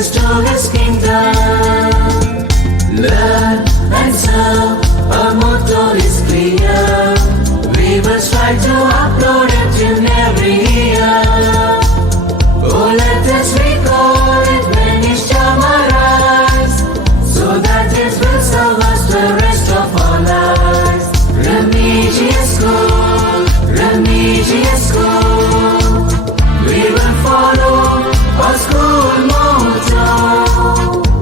us to His kingdom. Learn and serve, our motto is clear. We will strive to upload it in every year. Oh, let us recall it when His charm arrives, so that it will serve us the rest of our lives. Remedious school, remedious school. We will follow our school motto,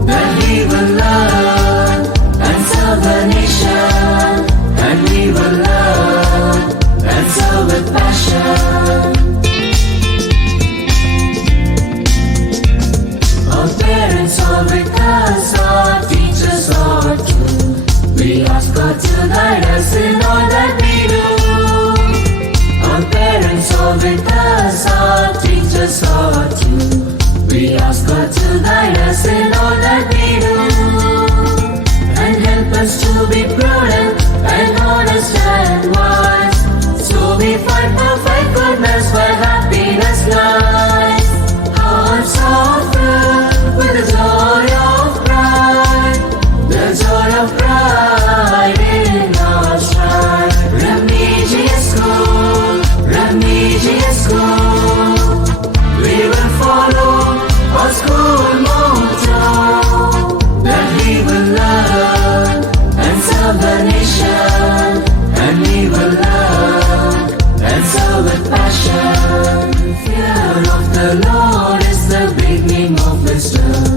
that we will learn and serve the nation, and we will learn and serve with passion. Our parents are with us, our teachers are too. We ask God to guide us in all that we do. Our parents are with us, our teachers are too. We ask God to guide us in all that we do, and help us to be prudent and honest and wise, so we find perfect goodness where happiness lies. Hearts are filled with the joy of pride, the joy of pride in our stride. Remedious school, remedious school. We will follow our school motto, that we will learn and serve the nation, and we will learn and serve with passion. Fear of the Lord is the beginning of wisdom.